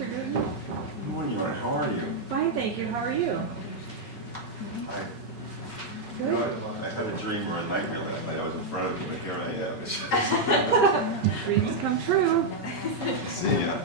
Mr. Green? Good morning, Your Honor. How are you? Fine, thank you. How are you? Hi. You know, I had a dream or a nightmare last night. I was in front of you, but here I am. Dreams come true. See ya.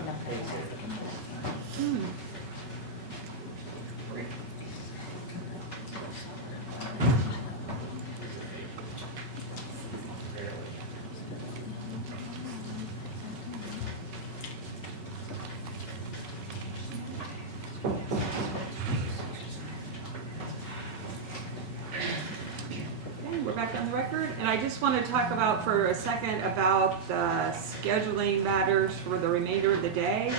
We're back on the record, and I just want to talk about for a second about the scheduling matters for the remainder of the day.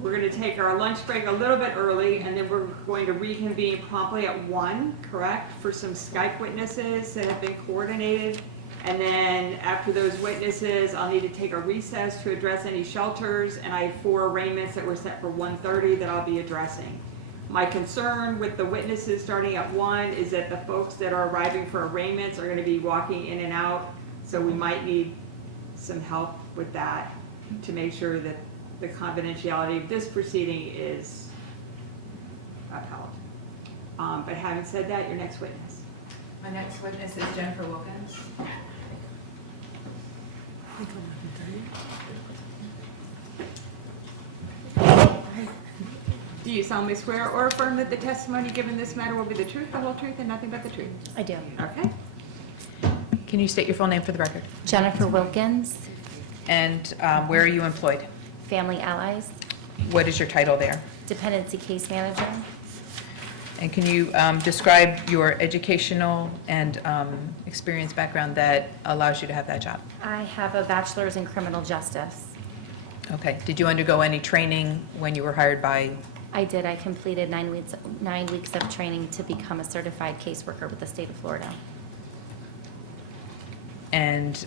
We're going to take our lunch break a little bit early, and then we're going to reconvene promptly at 1, correct, for some Skype witnesses that have been coordinated. And then after those witnesses, I'll need to take a recess to address any shelters, and I have 4 arraignments that were set for 1:30 that I'll be addressing. My concern with the witnesses starting at 1 is that the folks that are arriving for arraignments are going to be walking in and out, so we might need some help with that to make sure that the confidentiality of this proceeding is upheld. But having said that, your next witness. My next witness is Jennifer Wilkins. Do you solemnly swear or affirm that the testimony given in this matter will be the truth, the whole truth, and nothing but the truth? I do. Okay. Can you state your full name for the record? Jennifer Wilkins, And where are you employed? Family Allies, What is your title there? Dependency Case Manager. And can you describe your educational and experience background that allows you to have that job? I have a bachelor's in criminal justice. Okay. Did you undergo any training when you were hired by? I did. I completed 9 weeks of training to become a certified caseworker with the state of Florida. And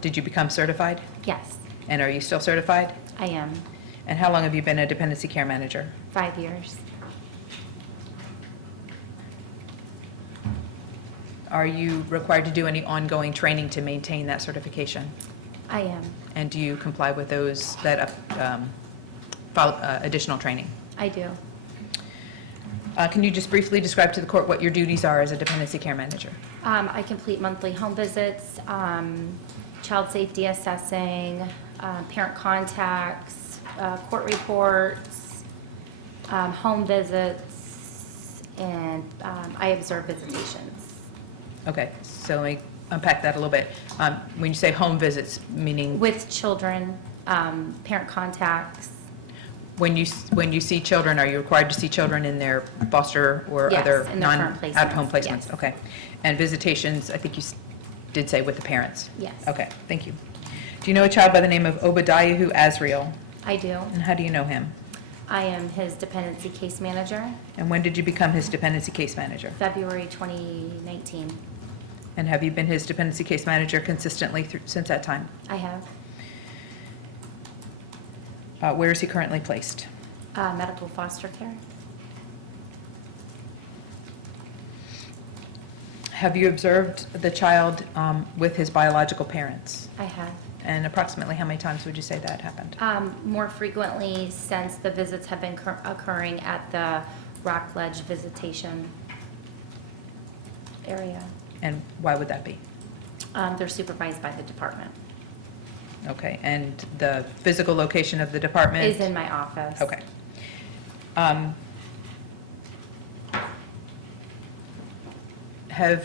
did you become certified? Yes, And are you still certified? I am. And how long have you been a dependency care manager? 5 years. Are you required to do any ongoing training to maintain that certification? I am. And do you comply with those additional training? I do. Can you just briefly describe to the court what your duties are as a dependency care manager? I complete monthly home visits, child safety assessing, parent contacts, court reports, home visits, and I observe visitations. Okay, so let me unpack that a little bit. When you say home visits, meaning With children, parent contacts. when you see children, are you required to see children in their foster or Yes, other in their current placements, out-of-home placements? yes. Okay. And visitations, I think you did say with the parents? Yes. Okay, thank you. Do you know a child by the name of Obadiah Azriel? I do. And how do you know him? I am his dependency case manager, And when did you become his dependency case manager? February 2019. And have you been his dependency case manager consistently since that time? I have Where is he currently placed? medical foster care. Have you observed the child with his biological parents? I have. And approximately how many times would you say that happened? More frequently since the visits have been occurring at the Rockledge visitation area. And why would that be? They're supervised by the department. Okay, and the physical location of the department? Is in my office. Okay. Have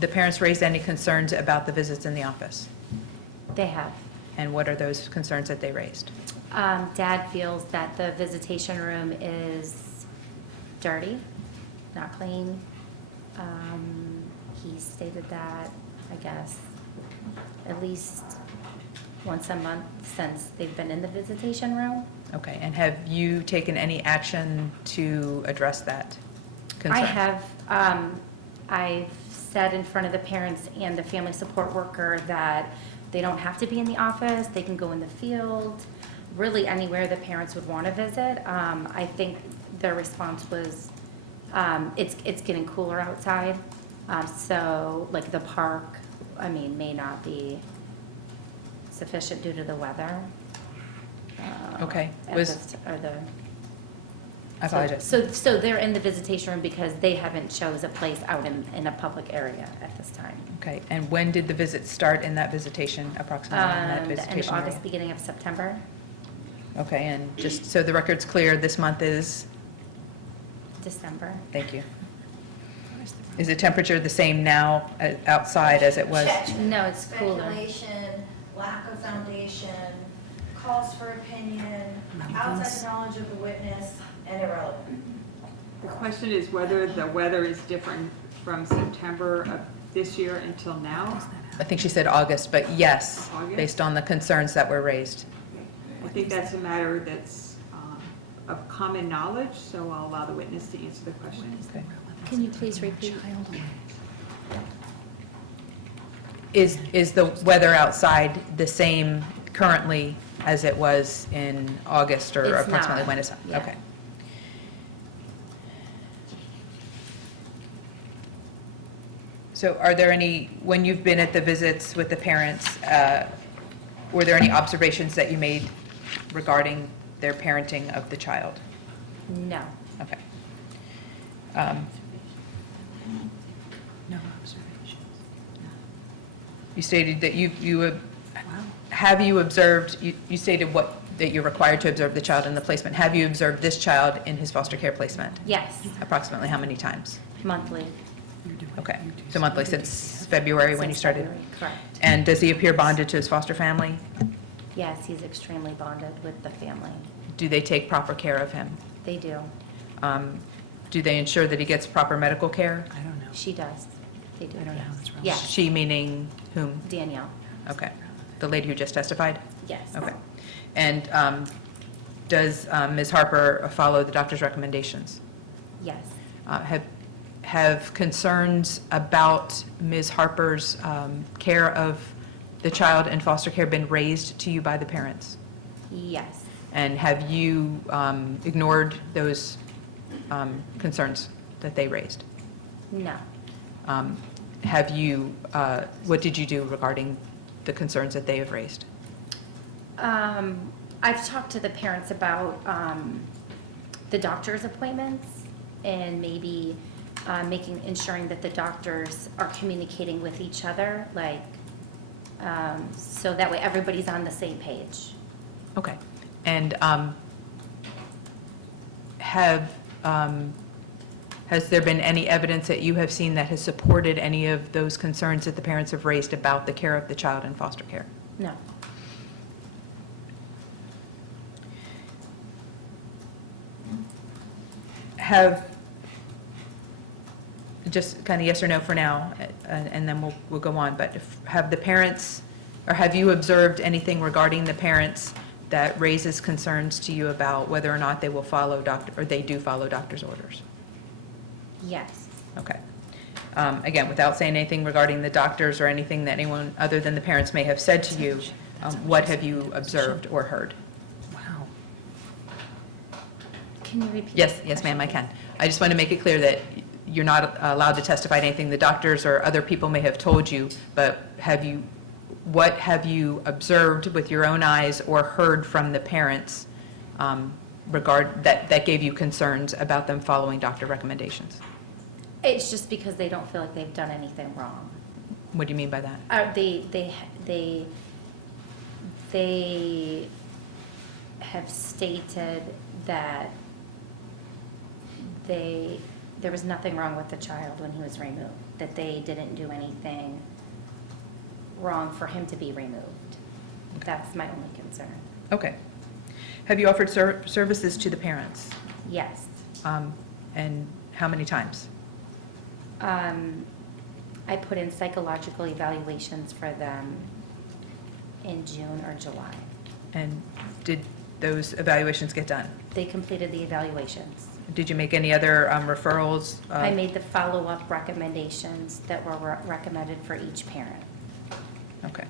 the parents raised any concerns about the visits in the office? They have. And what are those concerns that they raised? Dad feels that the visitation room is dirty, not clean. He stated that, I guess, at least once a month since they've been in the visitation room. Okay, and have you taken any action to address that concern? I have. I've said in front of the parents and the family support worker that they don't have to be in the office. They can go in the field, really anywhere the parents would want to visit. I think their response was, it's getting cooler outside, so like the park, I mean, may not be sufficient due to the weather. Okay. at Was- or the. I apologize. So they're in the visitation room because they haven't chose a place out in a public area at this time. Okay, and when did the visit start in that visitation, approximately, in that The end of visitation area? August, beginning of September, Okay, and just so the record's clear, this month is, December. thank you. Is the temperature the same now outside as it was? Check. No, it's cooler. Speculation, lack of foundation, calls for opinion, outside knowledge of the witness, and irrelevant. The question is whether the weather is different from September of this year until now. I think she said August, but yes, August? based on the concerns that were raised. I think that's a matter that's of common knowledge, so I'll allow the witness to answer the question. Okay. Can you please repeat? Is the weather outside the same currently as it was in August or It's approximately not, when it's, yeah. okay. So are there any, when you've been at the visits with the parents, were there any observations that you made regarding their parenting of the child? No. Okay. No observations. You stated that have you observed, you stated that you're required to observe the child in the placement. Have you observed this child in his foster care placement? Yes, Approximately how many times? monthly. Okay, so monthly since February when you Since started? February, correct. And does he appear bonded to his foster family? Yes, he's extremely bonded with the family. Do they take proper care of him? They do. Do they ensure that he gets proper medical care? I don't know. She does. They do. I don't know how yes. that's relevant. Yes, She meaning whom? Dannielle. Okay, the lady who just testified? Yes. Okay. And does Ms. Harper follow the doctor's recommendations? Yes. Have concerns about Ms. Harper's care of the child in foster care been raised to you by the parents? Yes. And have you ignored those concerns that they raised? No. Have you, what did you do regarding the concerns that they have raised? I've talked to the parents about the doctor's appointments and maybe ensuring that the doctors are communicating with each other, like, so that way everybody's on the same page. Okay. And has there been any evidence that you have seen that has supported any of those concerns that the parents have raised about the care of the child in foster care? No. Have, just kind of yes or no for now, and then we'll go on, but have the parents, or have you observed anything regarding the parents that raises concerns to you about whether or not they will follow or they do follow doctor's orders? Yes. Okay. Again, without saying anything regarding the doctors or anything that anyone other than the parents may have said to you, what have you observed or heard? Wow. Can you repeat? Yes, ma'am, I can. I just want to make it clear that you're not allowed to testify to anything the doctors or other people may have told you, but what have you observed with your own eyes or heard from the parents that gave you concerns about them following doctor recommendations? It's just because they don't feel like they've done anything wrong. What do you mean by that? They have stated that there was nothing wrong with the child when he was removed, that they didn't do anything wrong for him to be removed. That's my only concern. Okay. Have you offered services to the parents? Yes. And how many times? I put in psychological evaluations for them in June or July. And did those evaluations get done? They completed the evaluations. Did you make any other referrals? I made the follow-up recommendations that were recommended for each parent. Okay.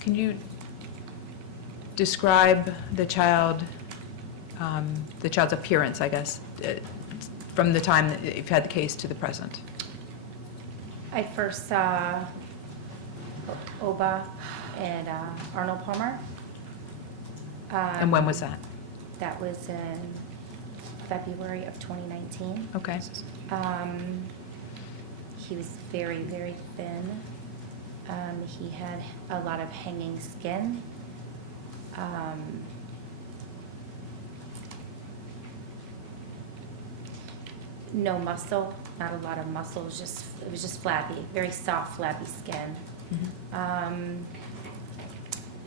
Can you describe the child's appearance, I guess, from the time that you've had the case to the present? I first saw Oba and Arnold Palmer. And when was that? That was in February of 2019. Okay. He was very, very thin. He had a lot of hanging skin. No muscle, not a lot of muscle, it was just flabby, very soft, flabby skin.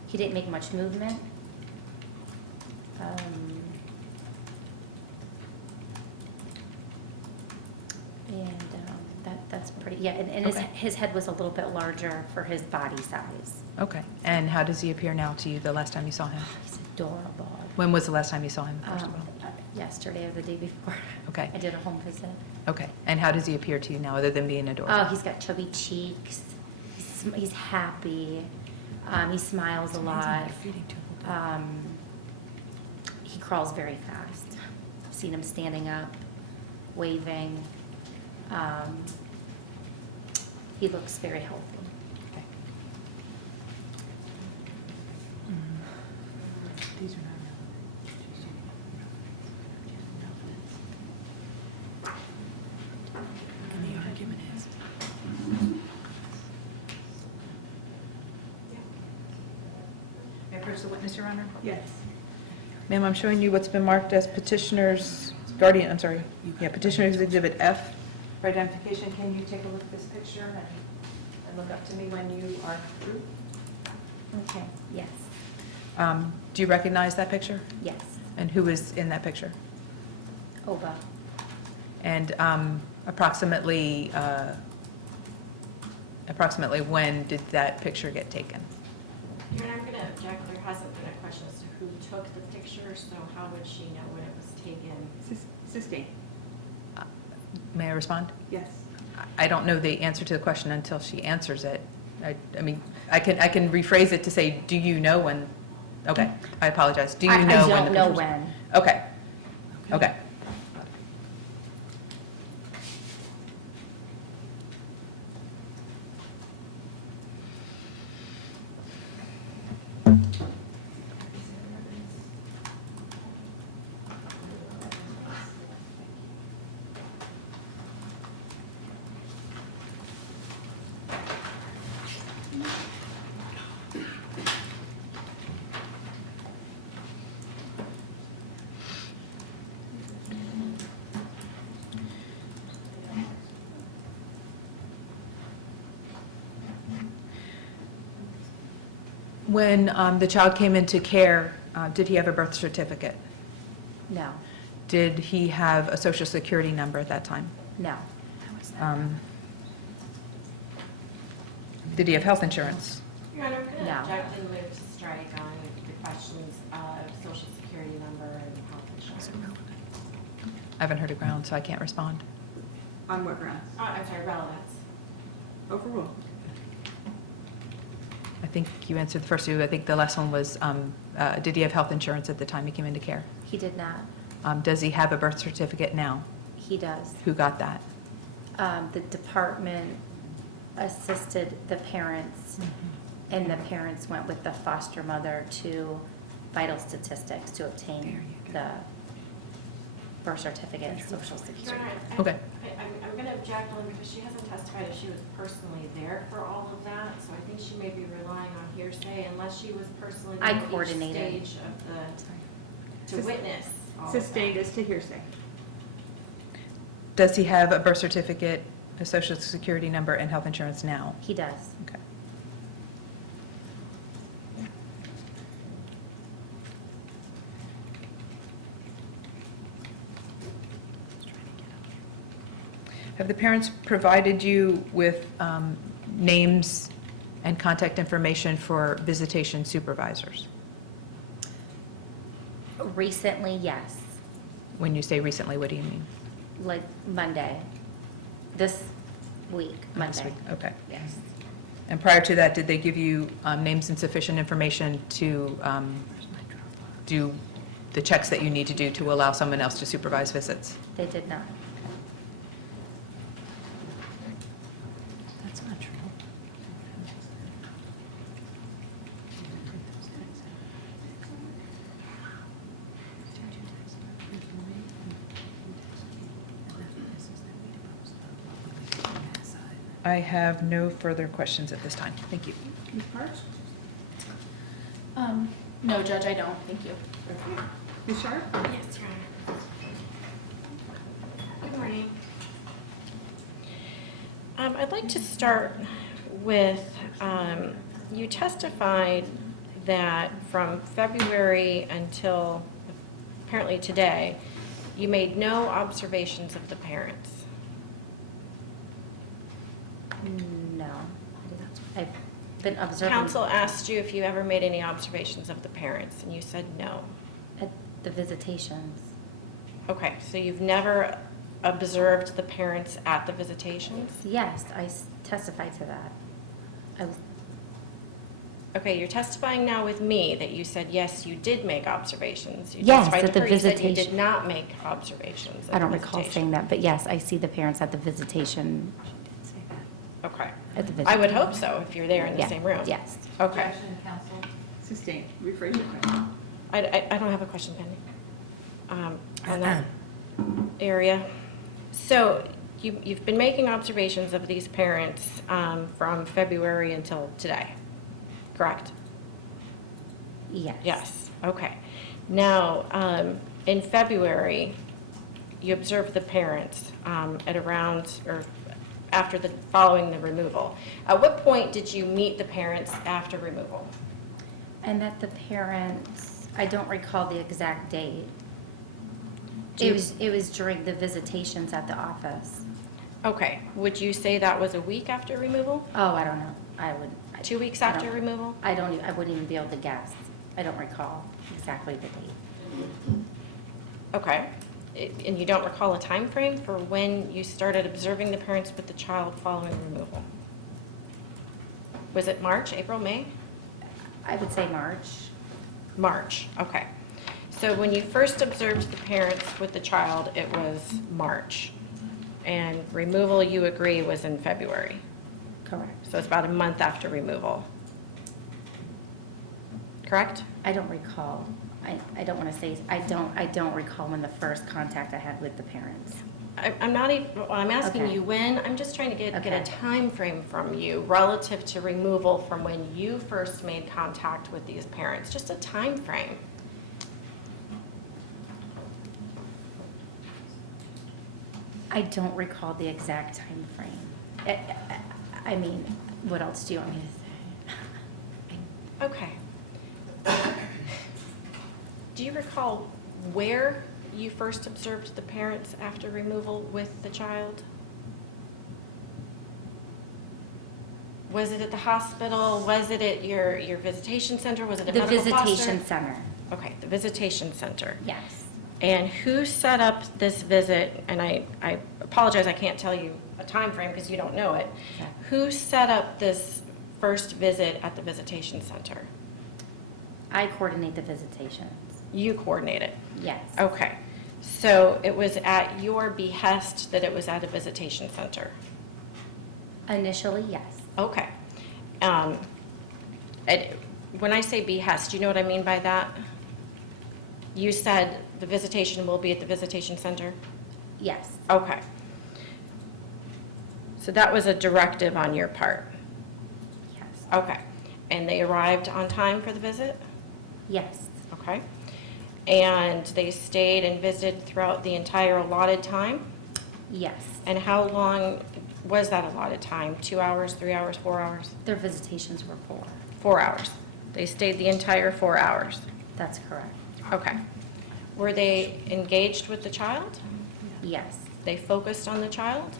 He didn't make much movement. That's pretty, yeah, and Okay. his head was a little bit larger for his body size. Okay. And how does he appear now to you the last time you saw him? He's adorable. When was the last time you saw him, first of all? Yesterday or the day before. Okay. I did a home visit. Okay. And how does he appear to you now, other than being adorable? Oh, he's got chubby cheeks. He's happy. He smiles a lot. He crawls very fast. I've seen him standing up, waving. He looks very healthy. Okay. These are not And the argument is, May I approach the witness, Your Honor? Yes. Ma'am, I'm showing you what's been marked as petitioner's guardian, I'm sorry, yeah, petitioner's exhibit F for identification. Can you take a look at this picture and look up to me when you are through? Okay. Yes. Do you recognize that picture? Yes. And who is in that picture? Ova. And approximately when did that picture get taken? Your Honor, I'm going to object. There hasn't been a question as to who took the picture, so how would she know when it was taken? Sistine. May I respond? Yes. I don't know the answer to the question until she answers it. I mean, I can rephrase it to say, do you know when? Okay, I apologize. Do you know when? I don't the know picture's- when. Okay, okay. When the child came into care, did he have a birth certificate? No. Did he have a social security number at that time? No. Did he have health insurance? Your Honor, I'm going to No. object and move to strike on the questions of social security number and health insurance. I haven't heard a ground, so I can't respond. On what grounds? I'm sorry, relevance. Overruled. I think you answered the first two. I think the last one was, did he have health insurance at the time he came into care? He did not. Does he have a birth certificate now? He does. Who got that? The department assisted the parents, and the parents went with the foster mother to Vital Statistics to obtain the birth certificate and social Your security. Honor, Okay. I'm going to object only because she hasn't testified if she was personally there for all of that, so I think she may be relying on hearsay unless she was personally I there at each coordinated. stage of to witness all of that. Sustained as to hearsay. Does he have a birth certificate, a social security number, and health insurance now? He does. Okay. Have the parents provided you with names and contact information for visitation supervisors? Recently, yes. When you say recently, what do you mean? Like Monday. This week, This Monday. week? Okay. Yes. And prior to that, did they give you names and sufficient information to do the checks that you need to do to allow someone else to supervise visits? They did not. I have no further questions at this time. Thank you. Ms. Parks? No, Judge, I don't. Thank you. Okay. Ms. Sharp? Yes, Your Honor. Good morning. I'd like to start with, you testified that from February until apparently today, you made no observations of the parents. No. I've been observing. Counsel asked you if you ever made any observations of the parents, and you said no. At the visitations. Okay, so you've never observed the parents at the visitations? Yes, I testified to that. I was, Okay, you're testifying now with me that you said, yes, you did make observations. You Yes, testified at to the her, you said you visitation. did not make observations at I don't the recall visitation. saying that, but yes, I see the parents at the visitation. Okay. At the I would visitation. hope so, if you're there in the Yeah, same room. Yes. Okay. Sustained. Rephrase your question. I don't have a question pending on that area. So you've been making observations of these parents from February until today, correct? Yes. Yes, okay. Now, in February, you observed the parents at around, or after the, following the removal. At what point did you meet the parents after removal? And that the parents, I don't recall the exact date. Do you- It was during the visitations at the office. Okay, would you say that was a week after removal? Oh, I don't know. I would. 2 weeks I after don't- removal? I wouldn't even be able to guess. I don't recall exactly the date. Okay. And you don't recall a time frame for when you started observing the parents with the child following removal? Was it March, April, May? I would say March. March, okay. So when you first observed the parents with the child, it was March. And removal, you agree, was in February. Correct. So it's about a month after removal. Correct? I don't recall. I don't want to say, I don't recall when the first contact I had with the parents. I'm not even, well, I'm asking Okay. you when, I'm just trying to get a Okay. time frame from you relative to removal from when you first made contact with these parents, just a time frame. I don't recall the exact time frame. I mean, what else do you want me to say? Okay. Do you recall where you first observed the parents after removal with the child? Was it at the hospital? Was it at your visitation center? Was it at The medical foster? visitation center, Okay, the visitation center. yes. And who set up this visit? And I apologize, I can't tell you a time frame because you don't know it. Okay. Who set up this first visit at the visitation center? I coordinate the visitations, You coordinate it. yes. Okay. So it was at your behest that it was at a visitation center? Initially, yes. Okay. And when I say behest, do you know what I mean by that? You said the visitation will be at the visitation center? Yes, Okay. So that was a directive on your part? yes, Okay. And they arrived on time for the visit? yes, Okay. And they stayed and visited throughout the entire allotted time? yes. And how long was that allotted time? 2 hours, 3 hours, 4 hours? Their visitations were 4. 4 hours. They stayed the entire 4 hours. That's correct. Okay. Were they engaged with the child? Yes, They focused on the child?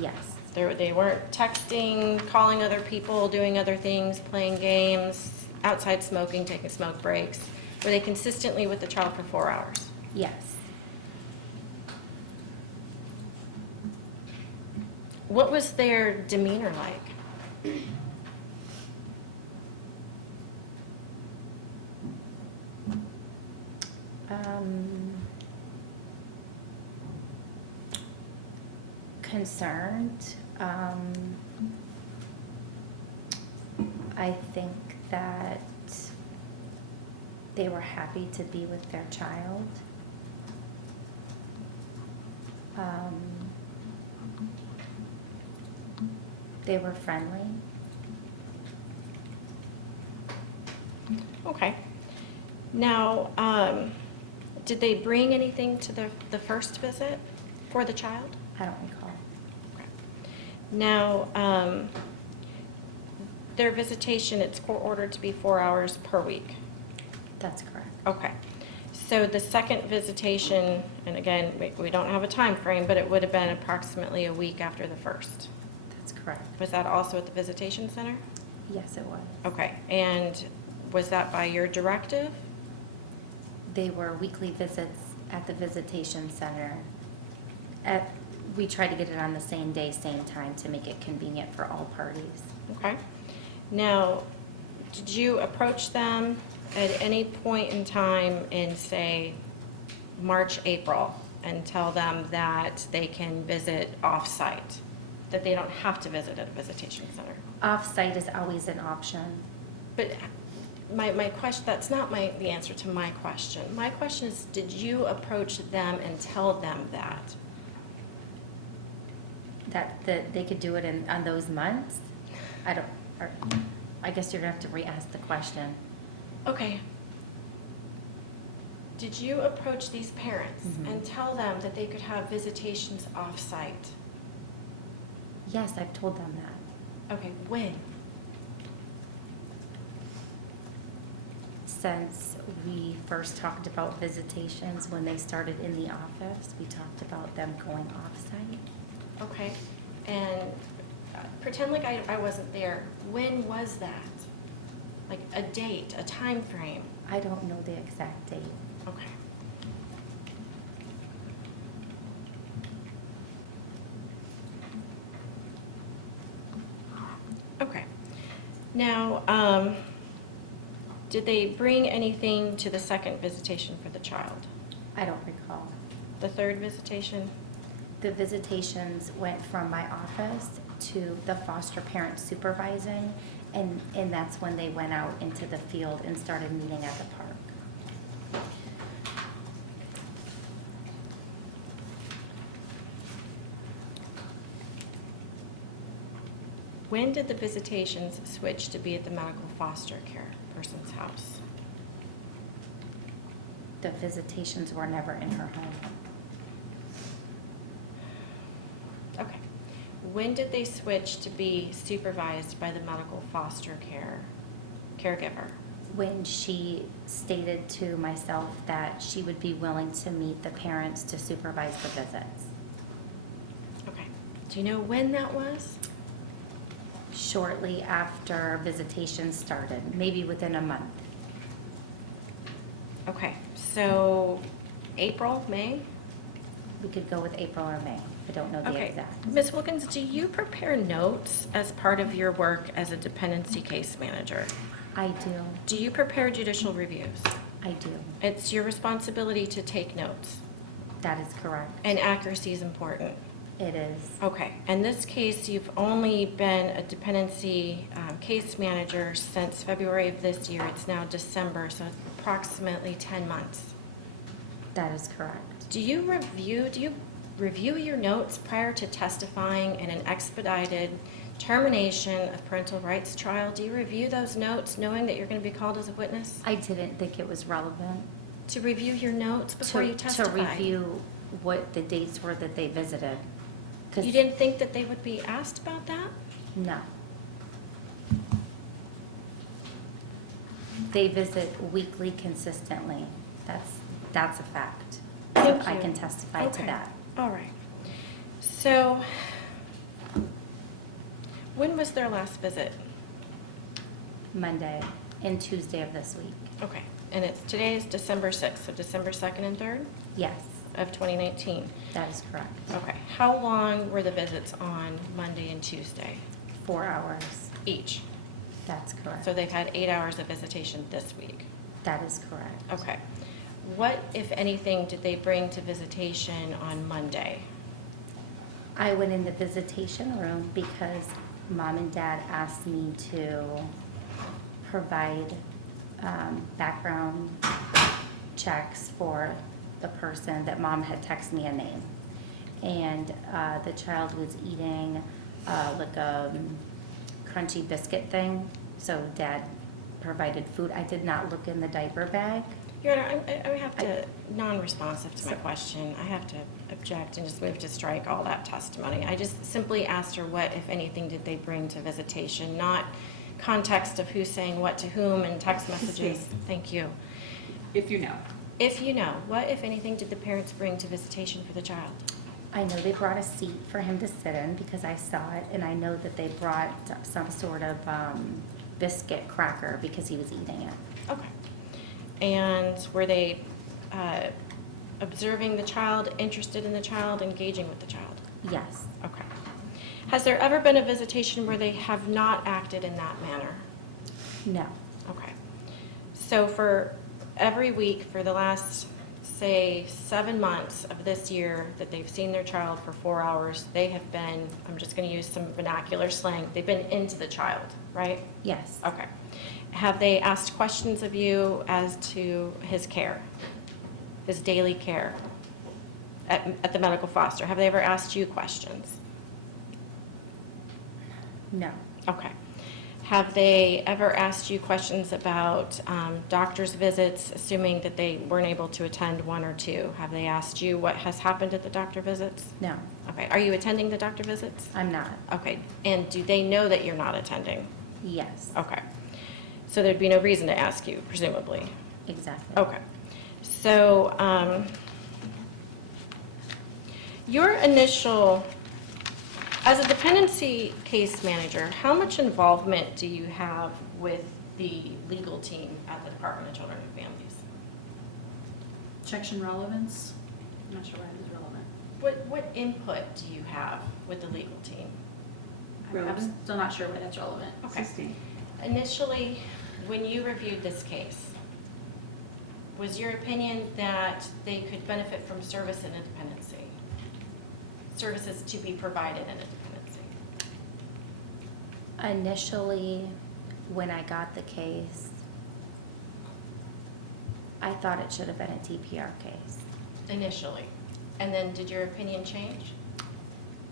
yes, They weren't texting, calling other people, doing other things, playing games, outside smoking, taking smoke breaks? Were they consistently with the child for 4 hours? yes. What was their demeanor like? Concerned. I think that they were happy to be with their child. They were friendly. Okay. Now, did they bring anything to the first visit for the child? I don't recall. Okay. Now, their visitation, it's ordered to be 4 hours per week. That's correct. Okay. So the second visitation, and again, we don't have a time frame, but it would have been approximately a week after the first. That's correct. Was that also at the visitation center? Yes, it was. Okay. And was that by your directive? They were weekly visits at the visitation center. We tried to get it on the same day, same time to make it convenient for all parties. Okay. Now, did you approach them at any point in time in, say, March, April, and tell them that they can visit off-site, that they don't have to visit at a visitation center? Off-site is always an option. But my question, that's not the answer to my question. My question is, did you approach them and tell them that? That they could do it on those months? I guess you're gonna have to re-ask the question. Okay. Did you approach these parents Mhm. and tell them that they could have visitations off-site? Yes, I've told them that. Okay, when? Since we first talked about visitations, when they started in the office, we talked about them going off-site. Okay, and pretend like I wasn't there. When was that? Like a date, a time frame? I don't know the exact date. Okay. Okay. Now, did they bring anything to the second visitation for the child? I don't recall. The third visitation? The visitations went from my office to the foster parent supervising, and that's when they went out into the field and started meeting at the park. When did the visitations switch to be at the medical foster care person's house? The visitations were never in her home. Okay. When did they switch to be supervised by the medical foster care caregiver? When she stated to myself that she would be willing to meet the parents to supervise the visits. Okay. Do you know when that was? Shortly after visitation started, maybe within a month. Okay. So April, May? We could go with April or May. I don't know the Okay. exact. Ms. Wilkins, do you prepare notes as part of your work as a dependency case manager? I do. Do you prepare judicial reviews? I do. It's your responsibility to take notes, That is correct. and accuracy is important. It is. Okay, in this case, you've only been a dependency case manager since February of this year. It's now December, so approximately 10 months. That is correct. Do you review your notes prior to testifying in an expedited termination of parental rights trial? Do you review those notes knowing that you're going to be called as a witness? I didn't think it was relevant To review your notes before you testify? to review what the dates were that they visited. 'Cause You didn't think that they would be asked about that? No. They visit weekly consistently. That's a fact. Thank I you. can testify to Okay. that. All right. So, when was their last visit? Monday and Tuesday of this week. Okay, and today is December 6th, so December 2nd and 3rd Yes, of 2019. that is correct. Okay, how long were the visits on Monday and Tuesday 4 hours. each? That's correct. So they've had 8 hours of visitation this week. That is correct. Okay. What, if anything, did they bring to visitation on Monday? I went in the visitation room because Mom and Dad asked me to provide background checks for the person that Mom had texted me a name. And the child was eating like a crunchy biscuit thing. So Dad provided food. I did not look in the diaper bag. Your Honor, I have to, non-responsive to my question, I have to object and just move to strike all that testimony. I just simply asked her what, if anything, did they bring to visitation, not context of who's saying what to whom and text messages. Thank you. If you know. If you know, what, if anything, did the parents bring to visitation for the child? I know they brought a seat for him to sit in because I saw it, and I know that they brought some sort of biscuit cracker because he was eating it. Okay. And were they observing the child, interested in the child, engaging with the child? Yes. Okay. Has there ever been a visitation where they have not acted in that manner? No. Okay. So for every week for the last, say, 7 months of this year that they've seen their child for 4 hours, they have been, I'm just going to use some vernacular slang, they've been into the child, right? Yes. Okay. Have they asked questions of you as to his care, his daily care at the medical foster? Have they ever asked you questions? No. Okay. Have they ever asked you questions about doctor's visits, assuming that they weren't able to attend 1 or 2? Have they asked you what has happened at the doctor visits? No. Okay. Are you attending the doctor visits? I'm not. Okay. And do they know that you're not attending? Yes. Okay. So there'd be no reason to ask you, presumably? Exactly. Okay. So your initial, as a dependency case manager, how much involvement do you have with the legal team at the Department of Children and Families? Section relevance? I'm not sure why it is relevant. What input do you have with the legal team? I'm still not sure why that's relevant. Okay. 16. Initially, when you reviewed this case, was your opinion that they could benefit from service and independency? Services to be provided in a dependency? Initially, when I got the case, I thought it should have been a TPR case. Initially. And then did your opinion change?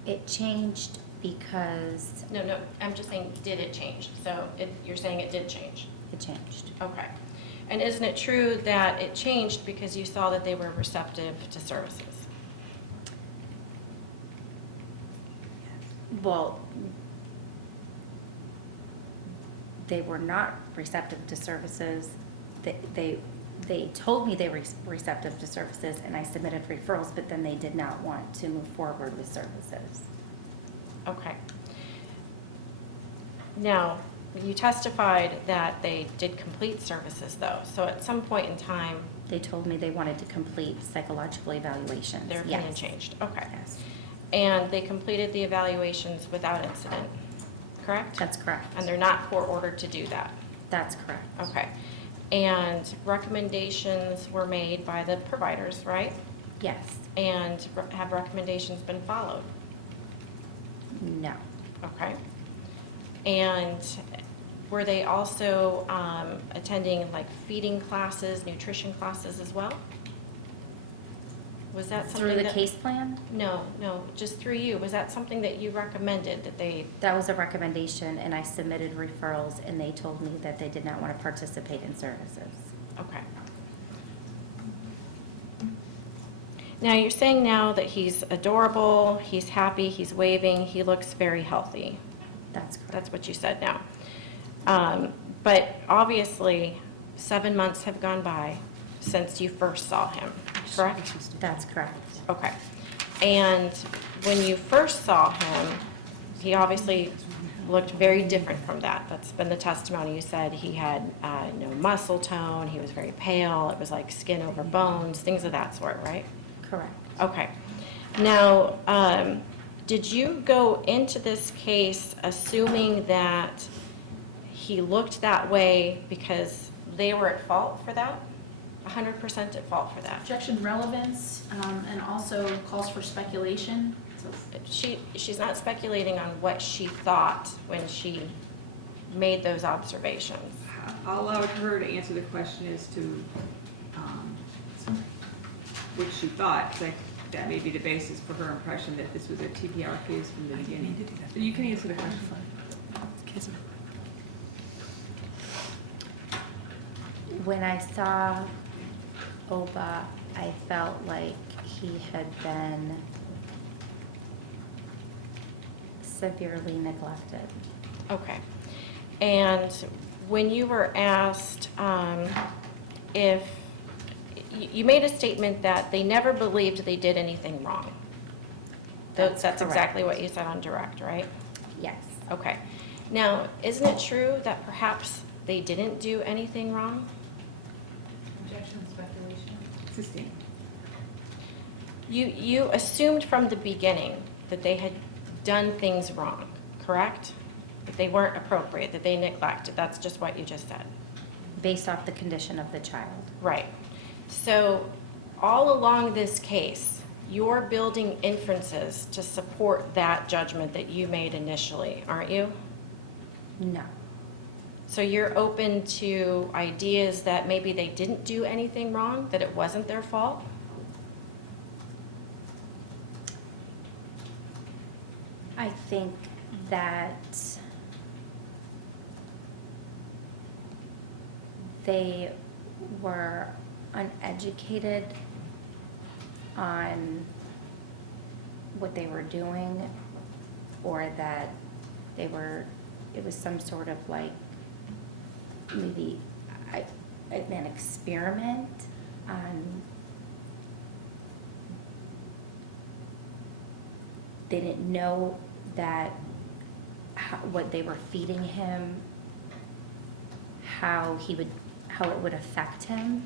It changed because No, I'm just saying, did it change? So you're saying it did change? it changed. Okay. And isn't it true that it changed because you saw that they were receptive to services? Well, they were not receptive to services. They told me they were receptive to services, and I submitted referrals, but then they did not want to move forward with services. Okay. Now, you testified that they did complete services, though. So at some point in time, They told me they wanted to complete psychological evaluations. their opinion Yes. changed. Okay. Yes, And they completed the evaluations without incident, correct? that's correct. And they're not court-ordered to do that? That's correct. Okay. And recommendations were made by the providers, right? Yes. And have recommendations been followed? No. Okay. And were they also attending like feeding classes, nutrition classes as well? Was that something Through the that- case plan? No, just through you. Was that something that you recommended that they? That was a recommendation, and I submitted referrals, and they told me that they did not want to participate in services. Okay. Now, you're saying now that he's adorable, he's happy, he's waving, he looks very healthy. That's correct. That's what you said now. But obviously, 7 months have gone by since you first saw him, correct? That's correct. Okay. And when you first saw him, he obviously looked very different from that. That's been the testimony. You said he had no muscle tone, he was very pale, it was like skin over bones, things of that sort, right? Correct. Okay. Now, did you go into this case assuming that he looked that way because they were at fault for that? 100% at fault for that? Objection relevance, and also calls for speculation. So She's not speculating on what she thought when she made those observations. I'll allow her to answer the question as to what she thought. 'Cause that may be the basis for her impression that this was a TPR case from the beginning. But you can answer the question. Kismet. When I saw Oba, I felt like he had been severely neglected. Okay. And when you were asked if, you made a statement that they never believed they did anything wrong. That's correct. exactly what you said on direct, right? Yes. Okay. Now, isn't it true that perhaps they didn't do anything wrong? Objection, speculation. Sustained. You assumed from the beginning that they had done things wrong, correct? That they weren't appropriate, that they neglected. That's just what you just said. Based off the condition of the child. Right. So all along this case, you're building inferences to support that judgment that you made initially, aren't you? No. So you're open to ideas that maybe they didn't do anything wrong, that it wasn't their fault? I think that they were uneducated on what they were doing, or that they were, it was some sort of like, maybe an experiment on, they didn't know that what they were feeding him, how it would affect him.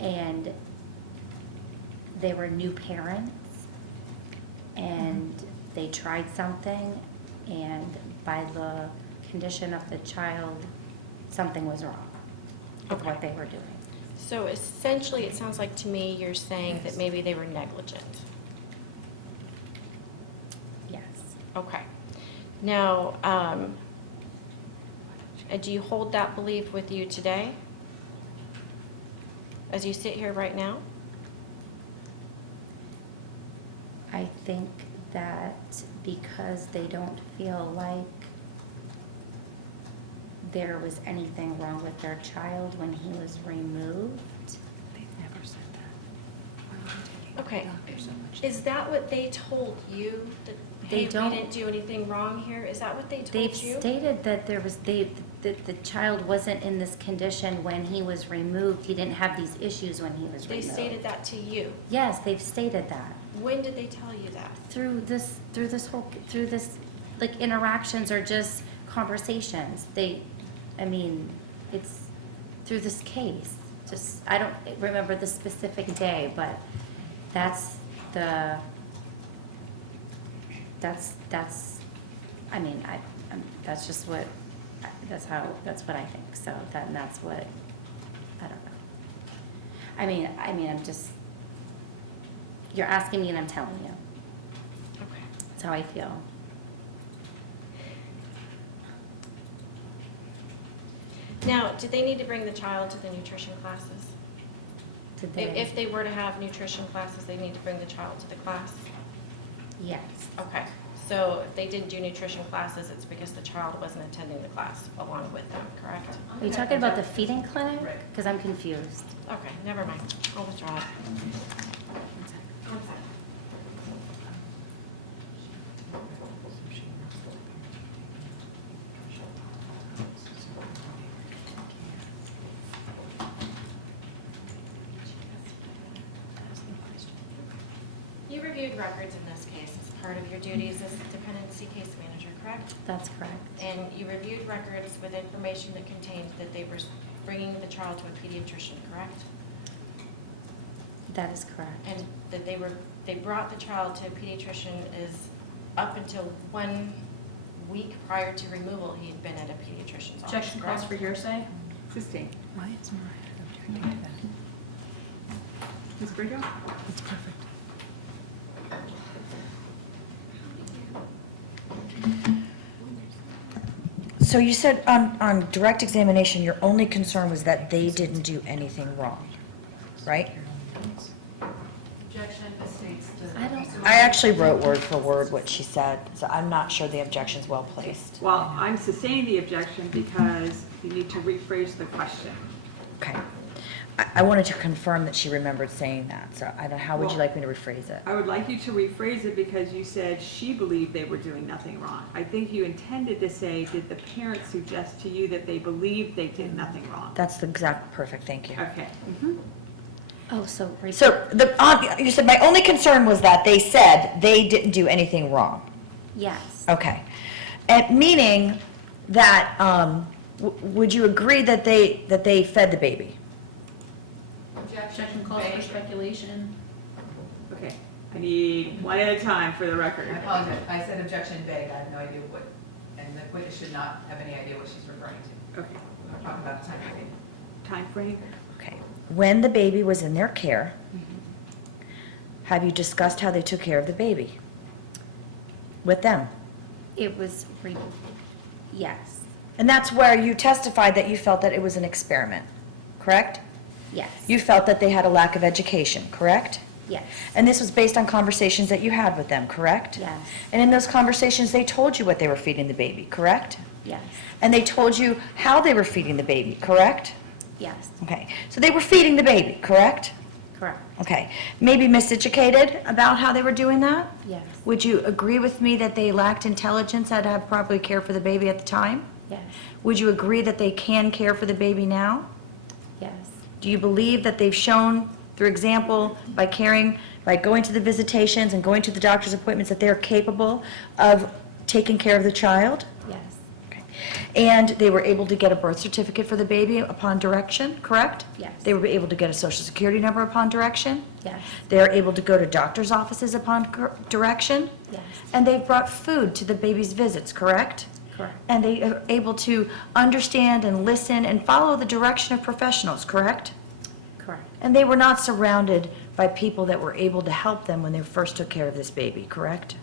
And they were new parents, and they tried something, and by the condition of the child, something was wrong with what they were doing. So essentially, it sounds like to me you're saying that maybe they were negligent. Yes. Okay. Now, do you hold that belief with you today? As you sit here right now? I think that because they don't feel like there was anything wrong with their child when he was removed. They've never said that. Why are we taking Okay. the doctor so much? Is that what they told you? That, They hey, don't- we didn't do anything wrong here? Is that what they told They've you? stated that that the child wasn't in this condition when he was removed. He didn't have these issues when he was They removed. stated that to you. Yes, they've stated that. When did they tell you that? Through this, like, interactions or just conversations. It's through this case. Just, I don't remember the specific day, but that's just what, that's what I think. So that's what, I don't know. I'm just, you're asking me and I'm telling you. Okay. That's how I feel. Now, did they need to bring the child to the nutrition classes? Did they? If they were to have nutrition classes, they need to bring the child to the class? Yes. Okay. So if they didn't do nutrition classes, it's because the child wasn't attending the class along with them, correct? Are you talking about the feeding clinic? Because I'm confused. Okay, never mind. I'll withdraw it. You reviewed records in this case as part of your duties as dependency case manager, correct? That's correct. And you reviewed records with information that contained that they were bringing the child to a pediatrician, correct? That is correct. And that they brought the child to a pediatrician is up until 1 week prior to removal, he had been at a pediatrician's office, Objection calls correct? for hearsay. Sustained. Why is Mariah objecting to that? Ms. Brigham? It's perfect. So you said on direct examination, your only concern was that they didn't do anything wrong, right? Objection, objection states the. I don't- I actually wrote word for word what she said, so I'm not sure the objection's well placed. Well, I'm sustaining the objection because you need to rephrase the question. Okay. I wanted to confirm that she remembered saying that, so I don't, how would you like me to rephrase it? I would like you to rephrase it because you said she believed they were doing nothing wrong. I think you intended to say, did the parents suggest to you that they believed they did nothing wrong? That's the exact, perfect, thank you. Okay. Oh, so. So you said my only concern was that they said they didn't do anything wrong. Yes. Okay. And meaning that, would you agree that they fed the baby? Objection calls for speculation. Okay. I need one at a time for the record. I apologize, I said objection vague, I have no idea what, and the witness should not have any idea what she's referring to. Okay. We're talking about time frame. Time frame? Okay. When the baby was in their care, have you discussed how they took care of the baby? With them? It was, yes, And that's where you testified that you felt that it was an experiment, correct? yes, You felt that they had a lack of education, correct? yes, And this was based on conversations that you had with them, correct? yes, And in those conversations, they told you what they were feeding the baby, correct? yes, And they told you how they were feeding the baby, correct? yes, Okay, so they were feeding the baby, correct? correct, Okay, maybe miseducated about how they were doing that? yes, Would you agree with me that they lacked intelligence how to have properly care for the baby at the time? yes, Would you agree that they can care for the baby now? yes, Do you believe that they've shown, through example, by going to the visitations and going to the doctor's appointments, that they're capable of taking care of the child? yes, Okay. And they were able to get a birth certificate for the baby upon direction, correct? Yes. They were able to get a social security number upon direction? yes, They're able to go to doctor's offices upon direction? yes, And they've brought food to the baby's visits, correct? correct, And they are able to understand and listen and follow the direction of professionals, correct? correct, And they were not surrounded by people that were able to help them when they first took care of this baby, correct?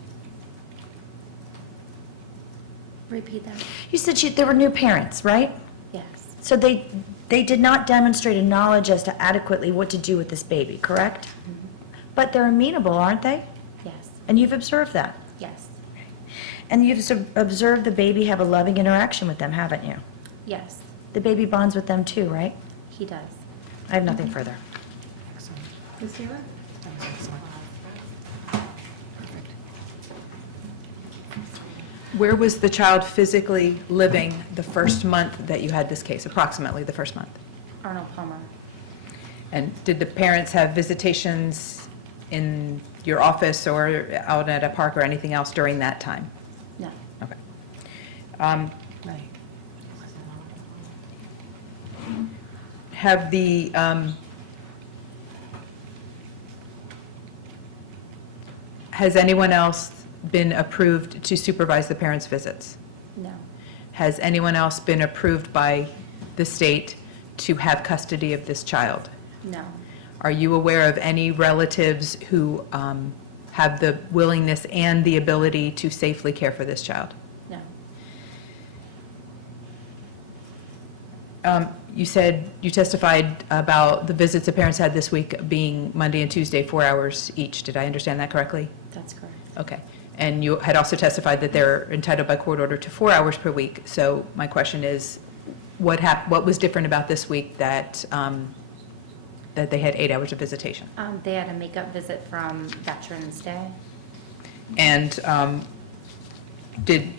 repeat that, You said there were new parents, right? yes, So they did not demonstrate a knowledge as to adequately what to do with this baby, correct? But they're amenable, aren't they? yes, And you've observed that. yes, And you've observed the baby have a loving interaction with them, haven't you? yes, The baby bonds with them too, right? he does. I have nothing further. Ms. Taylor? Where was the child physically living the first month that you had this case, approximately the first month? Arnold Palmer, And did the parents have visitations in your office or out at a park or anything else during that time? no, Okay. Have the, has anyone else been approved to supervise the parents' visits? no, Has anyone else been approved by the state to have custody of this child? no, Are you aware of any relatives who have the willingness and the ability to safely care for this child? no, You said, you testified about the visits the parents had this week being Monday and Tuesday, 4 hours each. Did I understand that correctly? that's correct. Okay. And you had also testified that they're entitled by court order to 4 hours per week. So my question is, what was different about this week that, that they had 8 hours of visitation? They had a makeup visit from Veterans Day. And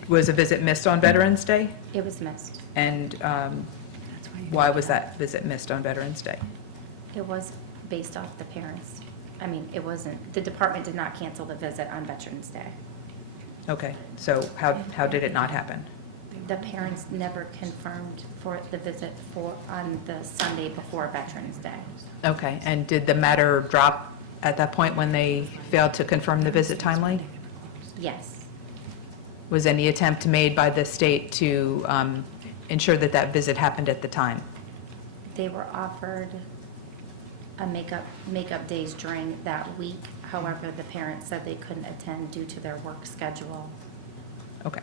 was a visit missed on Veterans Day? It was missed. And why was that visit missed on Veterans Day? It was based off the parents. I mean, it wasn't, the department did not cancel the visit on Veterans Day. Okay, so how did it not happen? The parents never confirmed for the visit on the Sunday before Veterans Day. Okay, and did the matter drop at that point when they failed to confirm the visit timely? Yes, Was any attempt made by the state to ensure that that visit happened at the time? they were offered a makeup days during that week. However, the parents said they couldn't attend due to their work schedule. Okay.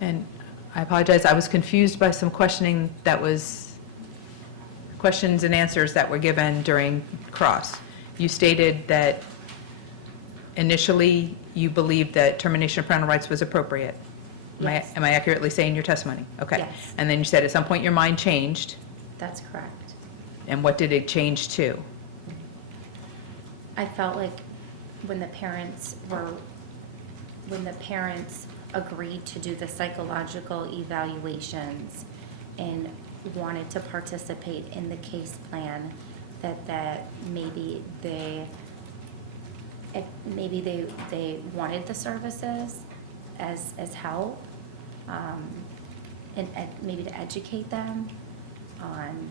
And I apologize, I was confused by some questioning that was, questions and answers that were given during cross. You stated that initially you believed that termination of parental rights was appropriate. Yes. Am I accurately saying your testimony? Okay. Yes. And then you said at some point your mind changed, That's correct. and what did it change to? I felt like when the parents agreed to do the psychological evaluations and wanted to participate in the case plan, that maybe they wanted the services as help, and maybe to educate them on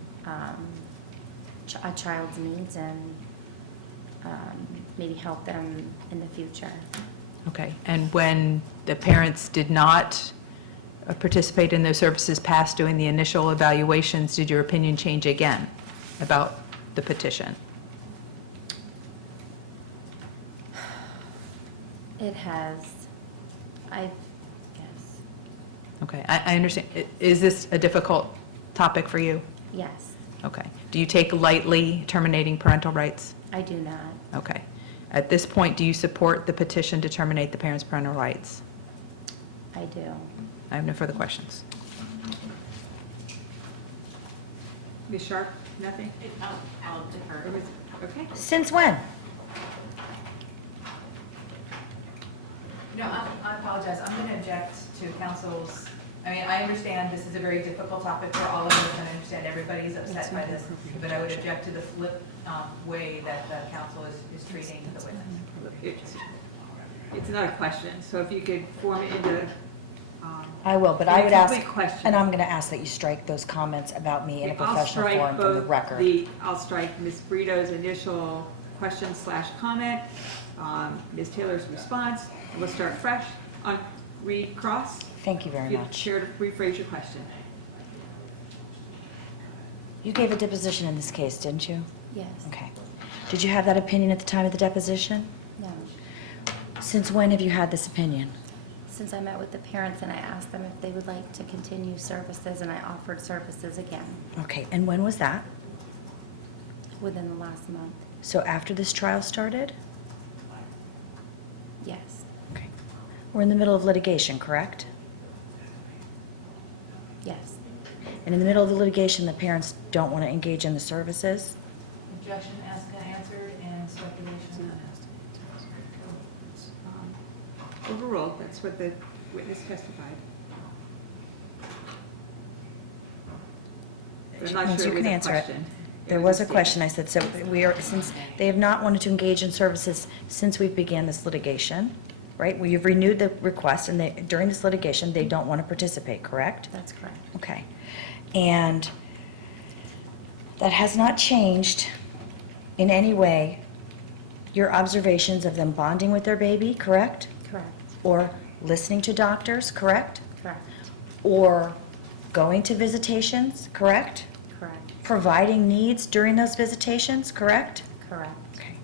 a child's needs and maybe help them in the future. Okay, and when the parents did not participate in those services past doing the initial evaluations, did your opinion change again about the petition? It has, yes. Okay, I understand. Is this a difficult topic for you? Yes, Okay. Do you take lightly terminating parental rights? I do not. Okay. At this point, do you support the petition to terminate the parents' parental rights? I do. I have no further questions. Ms. Sharp, nothing? I'll defer. Okay. Since when? No, I apologize. I'm going to object to council's, I mean, I understand this is a very difficult topic for all of us, and I understand everybody's upset by this, but I would object to the flip way that the council is treating the witness. It's not a question, so if you could form it into. I will, but I would ask, complete question. and I'm going to ask that you strike those comments about me in a I'll professional strike forum from the both record. I'll strike Ms. Brito's initial question/comment, Ms. Taylor's response, and we'll start fresh on Reed Cross. Thank you very You'd much. care to rephrase your question? You gave a deposition in this case, didn't you? Yes. Okay. Did you have that opinion at the time of the deposition? No. Since when have you had this opinion? Since I met with the parents and I asked them if they would like to continue services, and I offered services again Okay, and when was that? within the last month. So after this trial started? Yes. Okay. We're in the middle of litigation, correct? Yes. And in the middle of the litigation, the parents don't want to engage in the services? Objection asked and answered, and speculation unasked. Overruled, that's what the witness testified. But I'm not Means sure you it was can a answer it. question. There was a question, I said, so we are, since they have not wanted to engage in services since we began this litigation, right? Well, you've renewed the request, and during this litigation, they don't want to participate, correct? That's correct. Okay. And that has not changed in any way your observations of them bonding with their baby, correct? Correct. Or listening to doctors, correct? Correct. Or going to visitations, correct? Correct. Providing needs during those visitations, correct? Correct. Okay.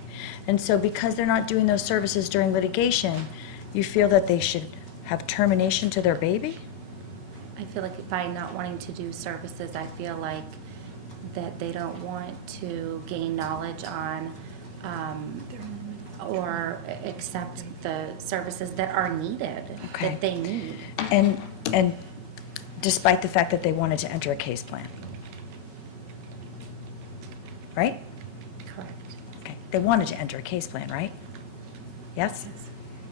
And so because they're not doing those services during litigation, you feel that they should have termination to their baby? I feel like by not wanting to do services, I feel like that they don't want to gain knowledge on or accept the services that are needed, Okay. that they need. And despite the fact that they wanted to enter a case plan? Right? Correct. Okay. They wanted to enter a case plan, right? Yes?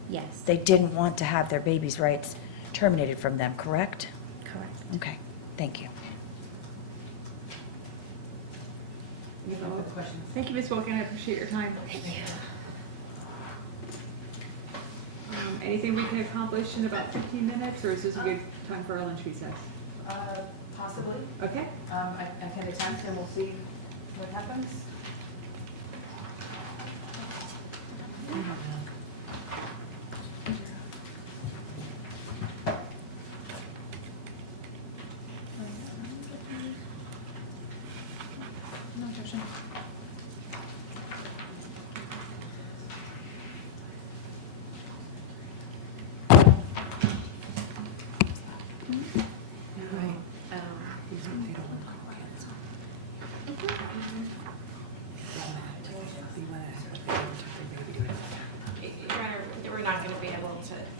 Yes. They didn't want to have their baby's rights terminated from them, correct? Correct. Okay, thank you. You have no further questions? Thank you, Ms. Wilkin, I appreciate your time. Thank you. Anything we can accomplish in about 15 minutes, or is this a good time for a lunch recess? Possibly. Okay? I can attempt, and we'll see what happens. No objection.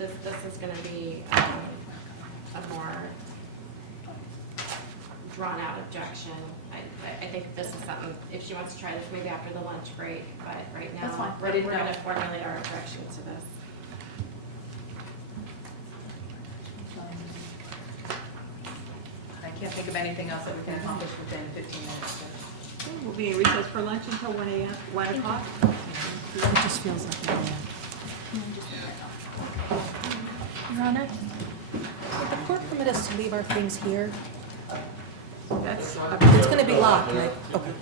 this is gonna be, a more drawn-out objection. I think this is something, if she wants to try this, maybe after the lunch break, but right now, That's fine. I we're didn't know. gonna formulate our objection to this. I can't think of anything else that we can accomplish within 15 minutes. We'll be in recess for lunch until 1 a.m., 1 o'clock. It just feels like a man. Your Honor? Would the court permit us to leave our things here? That's, It's going to be locked, right? Okay.